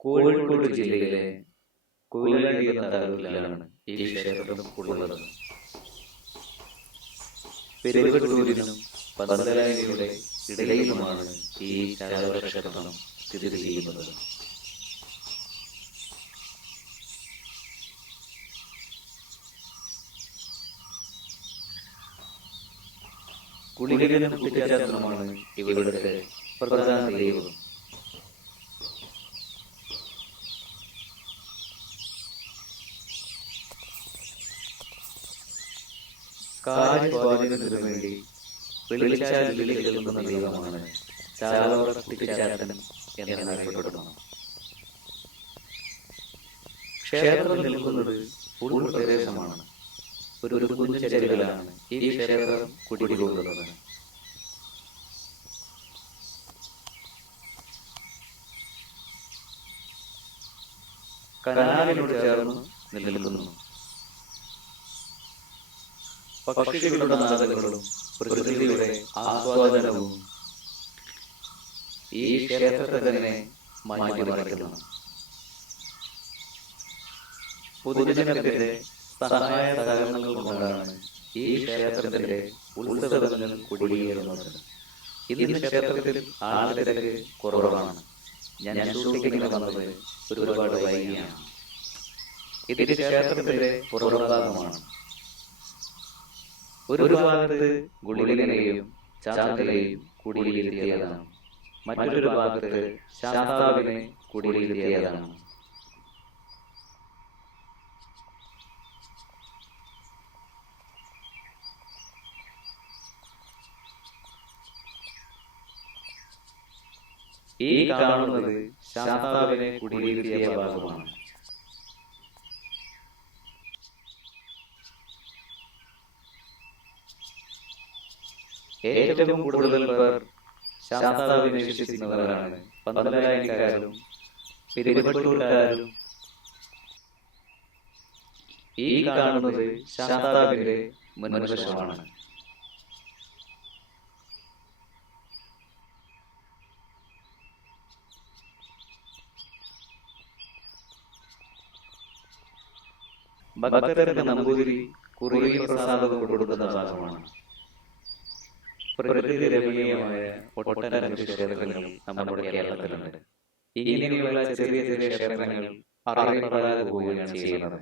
കോഴിക്കോട് ജില്ലയിലെ കൊയിലാണ്ടി എന്ന താലൂക്കിലാണ് ഈ ക്ഷേത്രം ഉള്ളത്. പെരുവട്ടൂരിനും പന്തലായനിയുടെ ഇടയിലുമാണ് ഈ ചാലവര ക്ഷേത്രം സ്ഥിതി ചെയ്യുന്നത്. കുളികനും കുട്ടിച്ചാത്തനുമാണ് ഇവിടുത്തെ പ്രധാന ദൈവം. കാര്യപാലനത്തിനു വേണ്ടി വിളിച്ചാൽ വിളി കേൾക്കുന്ന ദൈവമാണ് ചാലവറ കുട്ടിച്ചാത്തൻ എന്നറിയപ്പെടുന്നു. ക്ഷേത്രം നിൽക്കുന്നത് ഉൾപ്രദേശമാണ്. ഒരു കുഞ്ഞുചെരുവിലാണ് ഈ ക്ഷേത്രം കുടികൊള്ളുന്നത്. കനാലിനോട് ചേർന്ന് നിലനിൽക്കുന്നു. പക്ഷികളുടെ നാദങ്ങളും പ്രകൃതിയുടെ ആസ്വാദനവും ഈ ക്ഷേത്രത്തെ തന്നെ മാറ്റിമറിക്കുന്നു. പൊതുജനത്തിന്റെ സഹായ സഹകരണങ്ങൾ കൊണ്ടാണ് ഈ ക്ഷേത്രത്തിന്റെ ഉത്സവങ്ങൾ കൊടിയേറുന്നത്. ഇന്ന് ക്ഷേത്രത്തിൽ ആൾത്തിരക്ക് കുറവാണ്. ഞാൻ ഷൂട്ടിങ്ങിന് വന്നത് ഒരുപാട് വൈകിയാണ്. ഇത് ക്ഷേത്രത്തിന്റെ പുറഭാഗമാണ്. ഒരു ഭാഗത്ത് ഗുളികനെയും ചാത്തനെയും കുടിയിരുത്തിയതാണ്. മറ്റൊരു ഭാഗത്ത് ശാസ്താവിനെ കുടിയിരുത്തിയതാണ്. ഈ കാണുന്നത് ശാസ്താവിനെ കുടിയിരുത്തിയ ഭാഗമാണ്. ഏറ്റവും കൂടുതൽ പേർ ശാസ്താവിനെ വിശ്വസിക്കുന്നവരാണ് പന്തലായനിക്കാരും പെരുവട്ടൂർക്കാരും. ഈ കാണുന്നത് ശാസ്താവിന്റെ മുൻവശമാണ്. ഭക്തർക്ക് നമ്പൂതിരി കുറിയ പ്രസാദം കൊടുക്കുന്ന ഭാഗമാണ്. പ്രകൃതി രമണീയമായ ഒട്ടനവധി ക്ഷേത്രങ്ങൾ നമ്മുടെ കേരളത്തിലുണ്ട്. ഇങ്ങനെയുള്ള ചെറിയ ചെറിയ ക്ഷേത്രങ്ങൾ അറിയപ്പെടാതെ പോവുകയാണ് ചെയ്യുന്നത്.